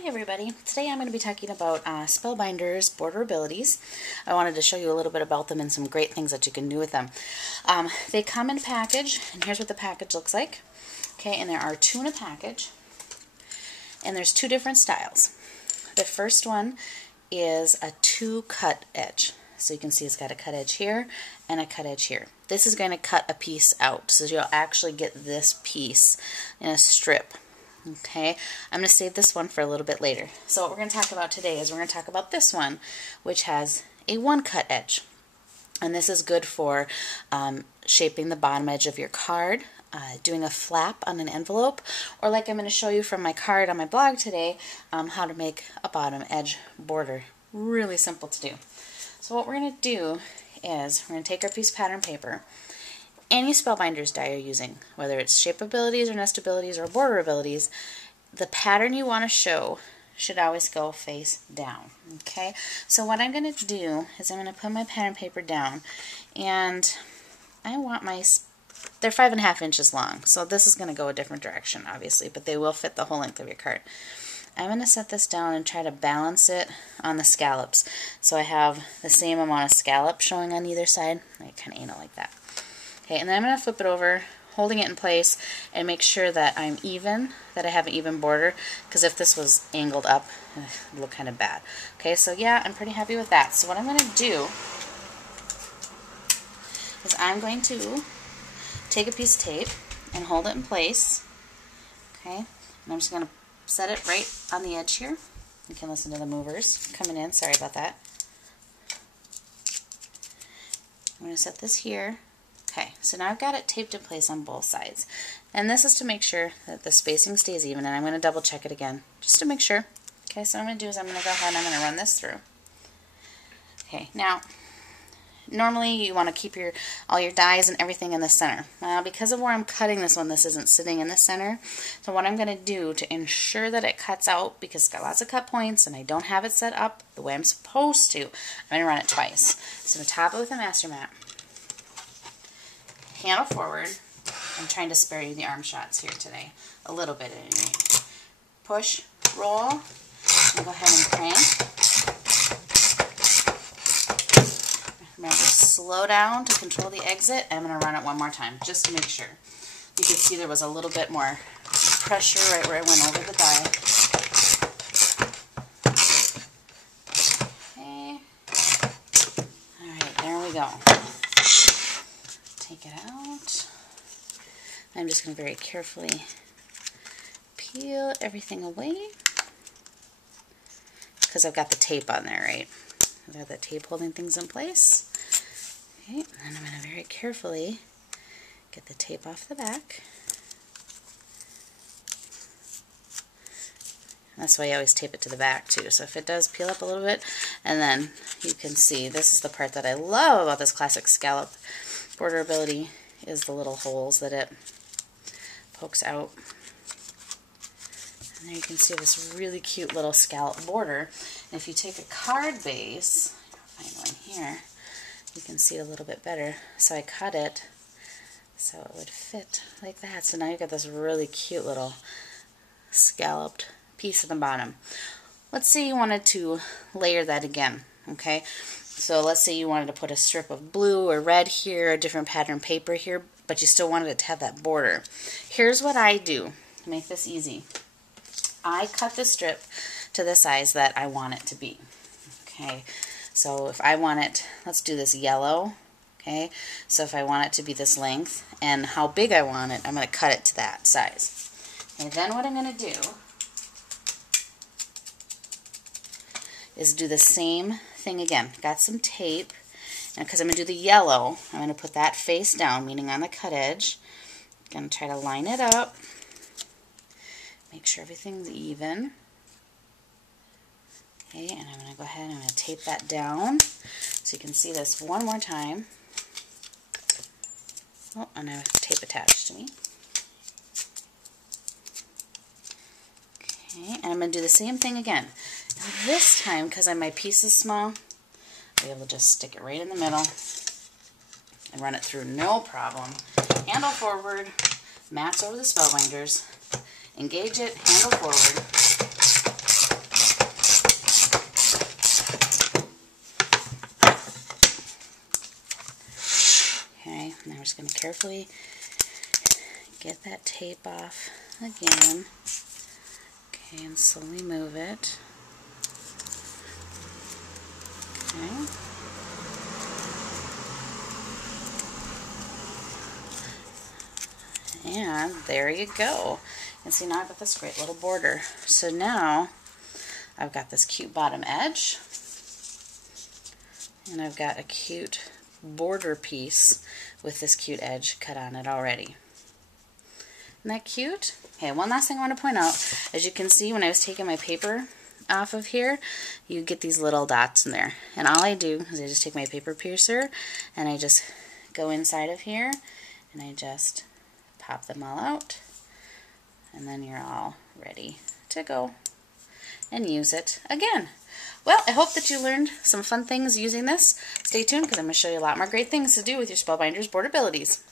Hey everybody, today I'm going to be talking about Spellbinders Borderabilities. I wanted to show you a little bit about them and some great things that you can do with them. They come in a package, and here's what the package looks like. Okay, and there are two in a package, and there's two different styles. The first one is a two cut edge. So you can see it's got a cut edge here and a cut edge here. This is going to cut a piece out, so you'll actually get this piece in a strip. Okay, I'm going to save this one for a little bit later. So what we're going to talk about today is we're going to talk about this one, which has a one cut edge. And this is good for shaping the bottom edge of your card, doing a flap on an envelope, or like I'm going to show you from my card on my blog today, how to make a bottom edge border. Really simple to do. So what we're going to do is we're going to take our piece of pattern paper, any Spellbinders die you're using, whether it's shapeabilities or nestabilities or borderabilities, the pattern you want to show should always go face down. Okay, so what I'm going to do is I'm going to put my pattern paper down, and I want they're 5.5 inches long, so this is going to go a different direction obviously, but they will fit the whole length of your card. I'm going to set this down and try to balance it on the scallops, so I have the same amount of scallop showing on either side. I kind of anal like that. Okay, and then I'm going to flip it over, holding it in place, and make sure that I'm even, that I have an even border, because if this was angled up, it would look kind of bad. Okay, so yeah, I'm pretty happy with that. So what I'm going to do is I'm going to take a piece of tape and hold it in place. Okay, and I'm just going to set it right on the edge here. You can listen to the movers coming in. Sorry about that. I'm going to set this here. Okay, so now I've got it taped in place on both sides. And this is to make sure that the spacing stays even, and I'm going to double check it again, just to make sure. Okay, so what I'm going to do is I'm going to go ahead and I'm going to run this through. Okay, now, normally you want to keep all your dies and everything in the center. Now, because of where I'm cutting this one, this isn't sitting in the center. So what I'm going to do to ensure that it cuts out, because it's got lots of cut points and I don't have it set up the way I'm supposed to, I'm going to run it twice. So I'm going to top it with a master mat. Handle forward. I'm trying to spare you the arm shots here today. A little bit anyway. Push, roll, and go ahead and crank. Remember, slow down to control the exit. I'm going to run it one more time just to make sure. You can see there was a little bit more pressure right where I went over the die. Okay. Alright, there we go. Take it out. I'm just going to very carefully peel everything away, because I've got the tape on there, right? I've got that tape holding things in place. Okay, and I'm going to very carefully get the tape off the back. That's why I always tape it to the back too, so if it does peel up a little bit, and then you can see, this is the part that I love about this classic scallop borderability, is the little holes that it pokes out. And there you can see this really cute little scallop border. And if you take a card base, I'll find one here, you can see it a little bit better. So I cut it so it would fit like that. So now you've got this really cute little scalloped piece at the bottom. Let's say you wanted to layer that again, okay? So let's say you wanted to put a strip of blue or red here, a different pattern paper here, but you still wanted it to have that border. Here's what I do to make this easy. I cut the strip to the size that I want it to be. Okay, so if I want it, let's do this yellow. Okay, so if I want it to be this length and how big I want it, I'm going to cut it to that size. And then what I'm going to do is do the same thing again. Got some tape, and because I'm going to do the yellow, I'm going to put that face down, meaning on the cut edge. I'm going to try to line it up, make sure everything's even. Okay, and I'm going to go ahead and I'm going to tape that down so you can see this one more time. Oh, and I have tape attached to me. Okay, and I'm going to do the same thing again. Now this time, because my piece is small, I'll be able to just stick it right in the middle and run it through no problem. Handle forward, mats over the Spellbinders, engage it, handle forward, And then we're just going to carefully get that tape off again. Okay, and slowly move it. Okay. And there you go. You can see now I've got this great little border. So now I've got this cute bottom edge, and I've got a cute border piece with this cute edge cut on it already. Isn't that cute? Okay, one last thing I want to point out. As you can see, when I was taking my paper off of here, you get these little dots in there. And all I do is I just take my paper piercer and I just go inside of here and I just pop them all out, and then you're all ready to go and use it again. Well, I hope that you learned some fun things using this. Stay tuned because I'm going to show you a lot more great things to do with your Spellbinders Borderabilities.